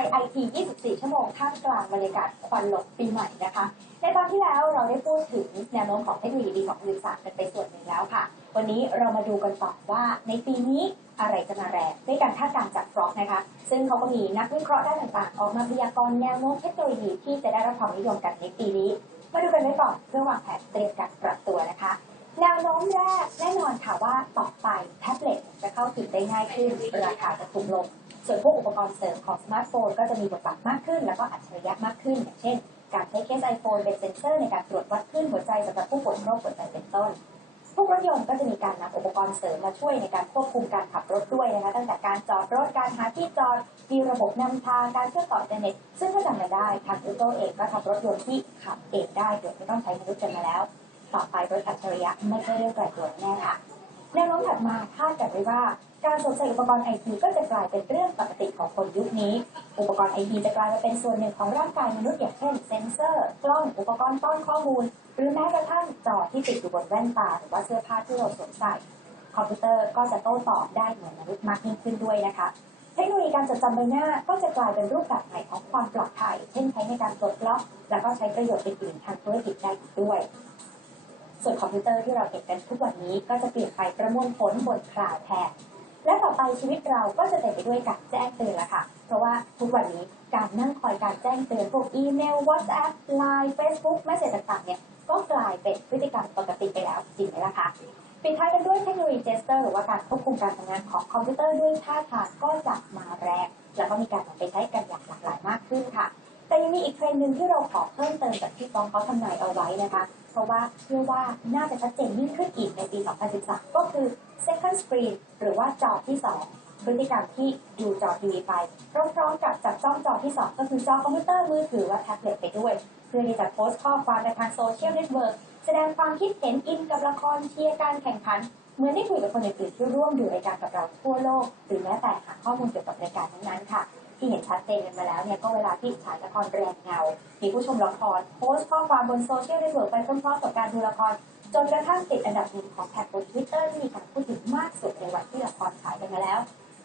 นไอที24 ชั่วโมงท่ามกลางบรรยากาศควันหลงปีใหม่นะคะ ในตอนที่แล้วเราได้พูดถึงแนวโน้มของเทคโนโลยีปี2013กันไปส่วนหนึ่งแล้วค่ะ วันนี้เรามาดูกันต่อว่าในปีนี้อะไรจะมาแรงด้วยการคาดการณ์จากฟรอกนะคะ ซึ่งเขาก็มีนักวิเคราะห์ด้านต่างๆ ออกมาพยากรณ์แนวโน้มเทคโนโลยีที่จะได้รับความนิยมกันในปีนี้ มาดูกันไว้ก่อนเพื่อวางแผนเตรียมการปรับตัวนะคะแนวโน้มแรกแน่นอนค่ะว่าต่อไปแท็บเล็ตจะเข้าถึงได้ง่ายขึ้นราคาจะถูกลง ส่วนพวกอุปกรณ์เสริมของสมาร์ทโฟนก็จะมีบทบาทมากขึ้น แล้วก็อัจฉริยะมากขึ้น อย่างเช่น การใช้เคส iPhone เป็นเซ็นเซอร์ในการตรวจวัดคลื่นหัวใจสำหรับผู้ป่วยโรคหัวใจเป็นต้น พวกรถยนต์ก็จะมีการนำอุปกรณ์เสริมมาช่วยในการควบคุมการขับรถด้วยนะคะ ตั้งแต่การจอดรถ การหาที่จอด มีระบบนำทาง การเชื่อมต่ออินเทอร์เน็ต ซึ่งถ้าจำกันได้ ทาง Google เองก็ทำรถยนต์ที่ขับเองได้โดยไม่ต้องใช้มนุษย์กันมาแล้ว ต่อไปรถอัจฉริยะไม่ใช่เรื่องไกลตัวแน่ค่ะแนวโน้มถัดมาคาดกันไว้ว่า การสวมใส่อุปกรณ์ไอทีก็จะกลายเป็นเรื่องปกติของคนยุคนี้ อุปกรณ์ไอทีจะกลายมาเป็นส่วนหนึ่งของร่างกายมนุษย์อย่างเช่นเซ็นเซอร์ กล้อง อุปกรณ์ต้อนข้อมูล หรือแม้กระทั่งจอที่ติดอยู่บนแว่นตา หรือว่าเสื้อผ้าที่เราสวมใส่ คอมพิวเตอร์ก็จะโต้ตอบได้เหมือนมนุษย์มากยิ่งขึ้นด้วยนะคะ เทคโนโลยีการจดจำใบหน้าก็จะกลายเป็นรูปแบบใหม่ของความปลอดภัย เช่นใช้ในการปลดล็อก แล้วก็ใช้ประโยชน์อื่นๆทางธุรกิจได้อีกด้วยส่วนคอมพิวเตอร์ที่เราเห็นกันทุกวันนี้ก็จะเปลี่ยนไปประมวลผลบนคลาวด์แทน และต่อไปชีวิตเราก็จะเต็มไปด้วยการแจ้งเตือนละค่ะ เพราะว่าทุกวันนี้การนั่งคอยการแจ้งเตือนพวกอีเมล WhatsApp Line Facebook แมสเซจต่างๆเนี่ยก็กลายเป็นพฤติกรรมปกติไปแล้วจริงไหมล่ะคะปิดท้ายกันด้วยเทคโนโลยีเจสเตอร์หรือว่าการควบคุมการทำงานของคอมพิวเตอร์ด้วยท่าทางก็จะมาแรงแล้วก็มีการนำไปใช้กันอย่างหลากหลายมากขึ้นค่ะ แต่ยังมีอีกเทรนด์หนึ่งที่เราขอเพิ่มเติมจากที่ฟองเขาทำนายเอาไว้นะคะ เพราะว่าเชื่อว่าน่าจะชัดเจนยิ่งขึ้นอีกในปี 2013 ก็คือ second screen รือว่าจอที่ 2 พฤติกรรมที่ดูจอทีวีไปพร้อมๆกับจับจ้องจอที่ 2 ก็คือจอคอมพิวเตอร์มือถือว่าแท็บเล็ตไปด้วย เพื่อที่จะโพสต์ข้อความในทางโซเชียลเน็ตเวิร์กแสดงความคิดเห็นอินกับละครเชียร์การแข่งขัน เหมือนได้คุยกับคนอื่นๆที่ร่วมดูรายการกับเราทั่วโลก หรือแม้แต่หาข้อมูลเกี่ยวกับรายการนั้นๆค่ะที่เห็นชัดเจนกันมาแล้วเนี่ยก็เวลาที่ฉายละครแรงเงา มีผู้ชมละครโพสต์ข้อความบนโซเชียลเน็ตเวิร์กไปพร้อมๆกับการดูละคร จนกระทั่งติดอันดับหนึ่งของแท็กบนทวิตเตอร์ที่มีการพูดถึงมากสุดในวันที่ละครฉายกันมาแล้ว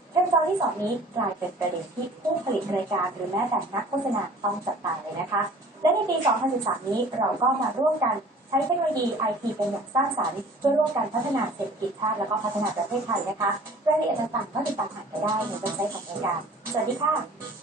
เทรนด์จอที่สองนี้กลายเป็นประเด็นที่ผู้ผลิตรายการหรือแม้แต่นักโฆษณาต้องจับตาเลยนะคะ และในปี 2013 นี้เราก็มาร่วมกันใช้เทคโนโลยีไอทีเป็นอย่างสร้างสรรค์เพื่อร่วมกันพัฒนาเศรษฐกิจชาติ และก็พัฒนาประเทศไทยนะคะรายละเอียดต่างๆก็ติดตามอ่านไปได้ในเว็บไซต์ของรายการ สวัสดีค่ะ